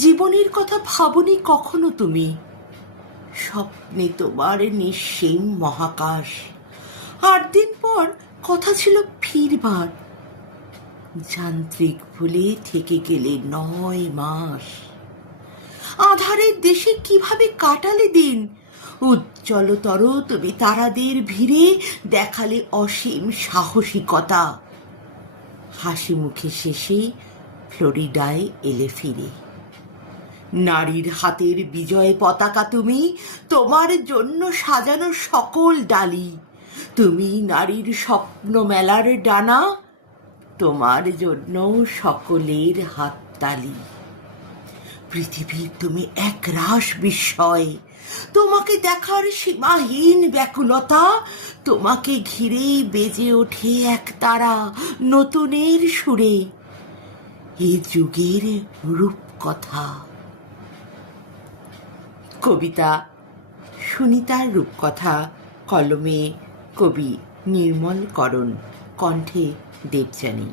জীবনের কথা ভাবনি কখনো তুমি। স্বপ্নে তোমার নিঃসীম মহাকাশ। 8 দিন পর কথা ছিল ফিরবার, যান্ত্রিক ভুলে থেকে গেলে 9 মাস। আধারের দেশে কিভাবে কাটালে দিন? উজ্জ্বলতর তুমি তারাদের ভিড়ে দেখালে অসীম সাহসিকতা। হাসি মুখে শেষে ফ্লোরিডায় এলে ফিরে। নারীর হাতের বিজয় পতাকা তুমি, তোমার জন্য সাজানো সকল ডালি। তুমি নারীর স্বপ্ন মেলার ডানা, তোমার জন্য সকলের হাততালি। পৃথিবীর তুমি একরাশ বিস্ময়, তোমাকে দেখার সীমাহীন ব্যাকুলতা। তোমাকে ঘিরেই বেজে ওঠে এক তারা নতুনের সুরে, এ যুগের রূপকথা। কবিতা সুনিতার রূপকথা, কলমে কবি নির্মল করণ, কণ্ঠে দেবযানী।